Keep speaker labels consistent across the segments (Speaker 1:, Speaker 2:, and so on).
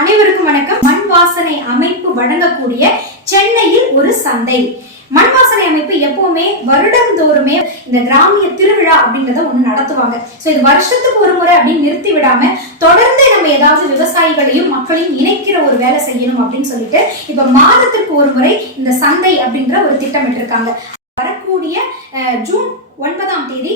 Speaker 1: அனைவருக்கும் வணக்கம். மண் வாசனை அமைப்பு வழங்கக்கூடிய சென்னையில் ஒரு சந்தை. மண் வாசனை அமைப்பு எப்பவுமே வருடந்தோறுமே இந்த கிராமிய திருவிழா அப்படின்றத ஒண்ணு நடத்துவாங்க. சோ இது வருஷத்துக்கு ஒரு முறை அப்படின்னு நிறுத்தி விடாம தொடர்ந்து நம்ம ஏதாவது விவசாயிகளையும் மக்களையும் இணைக்கிற ஒரு வேலை செய்யணும் அப்படின்னு சொல்லிட்டு இப்ப மாதத்திற்கு ஒரு முறை இந்த சந்தை அப்படின்ற ஒரு திட்டமிட்டிருக்காங்க. வரக்கூடிய ஜூன் ஒன்பதாம் தேதி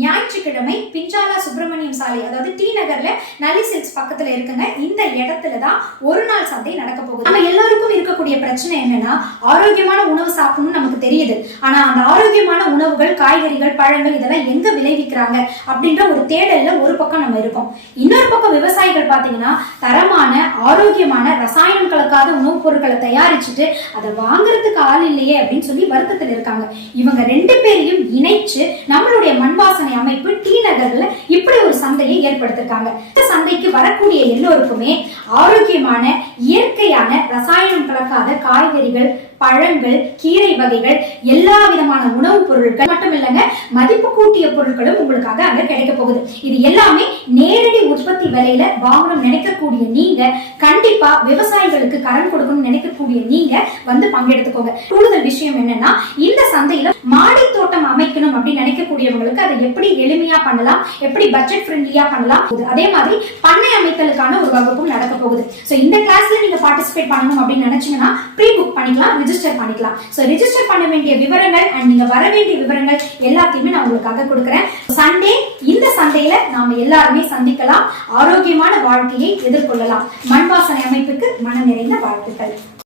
Speaker 1: ஞாயிற்றுக்கிழமை பிஞ்சாலா சுப்பிரமணியம் சாலை அதாவது டி நகர்ல நல்லி சில்க்ஸ் பக்கத்துல இருக்குங்க. இந்த இடத்துல தான் ஒரு நாள் சந்தை நடக்க போகுது. நம்ம எல்லாருக்கும் இருக்கக்கூடிய பிரச்சனை என்னன்னா ஆரோக்கியமான உணவு சாப்பிடணும்னு நமக்கு தெரியுது. ஆனா அந்த ஆரோக்கியமான உணவுகள் காய்கறிகள் பழங்கள் இதெல்லாம் எங்க விளைவிக்கிறாங்க அப்படின்ற ஒரு தேடல்ல ஒரு பக்கம் நம்ம இருக்கோம். இன்னொரு பக்கம் விவசாயிகள் பாத்தீங்கன்னா தரமான ஆரோக்கியமான ரசாயனம் கலக்காத உணவுப் பொருட்களை தயாரிச்சுட்டு அதை வாங்குறதுக்கு ஆள் இல்லையே அப்படின்னு சொல்லி வருத்தத்தில் இருக்காங்க. இவங்க ரெண்டு இரண்டையும் இணைச்சு நம்மளுடைய மண்வாசனை அமைப்பு டி நகர்ல இப்படி ஒரு சந்தையை ஏற்படுத்திருக்காங்க. இந்த சந்தைக்கு வரக்கூடிய எல்லோருக்குமே ஆரோக்கியமான இயற்கையான ரசாயனம் கலக்காத காய்கறிகள் பழங்கள் கீரை வகைகள் எல்லா விதமான உணவுப் பொருட்கள் மட்டும் இல்லைங்க மதிப்பு கூட்டிய பொருட்களும் உங்களுக்காக அங்க கிடைக்க போகுது. இது எல்லாமே நேரடி உற்பத்தி விலையில வாங்கணும் நினைக்கக்கூடிய நீங்க கண்டிப்பா விவசாயிகளுக்கு கடன் கொடுக்கணும்னு நினைக்கக்கூடிய நீங்க வந்து பங்கெடுத்துக்கோங்க. கூடுதல் விஷயம் என்னன்னா இந்த சந்தையில பண்ணணும் அப்படின்னு நினைக்கக்கூடியவங்களுக்கு அதை எப்படி எளிமையா பண்ணலாம் எப்படி பட்ஜெட் ஃப்ரெண்ட்லியா பண்ணலாம். அதே மாதிரி பண்ணை அமைத்தலுக்கான ஒரு வகுப்பும் நடக்க போகுது. சோ இந்த கிளாஸ்ல நீங்க பார்ட்டிசிபேட் பண்ணணும் அப்படின்னு நினைச்சீங்கன்னா ப்ரீ புக் பண்ணிக்கலாம் ரிஜிஸ்டர் பண்ணிக்கலாம். சோ ரிஜிஸ்டர் பண்ண வேண்டிய விவரங்கள் அண்ட் நீங்க வர வேண்டிய விவரங்கள் எல்லாத்தையுமே நான் உங்களுக்காக கொடுக்குறேன். சண்டே இந்த சந்தையில நாம எல்லாருமே சந்திக்கலாம். ஆரோக்கியமான வாழ்க்கையை எதிர்கொள்ளலாம். மண் வாசனை அமைப்புக்கு மன நிறைந்த வாழ்த்துக்கள்.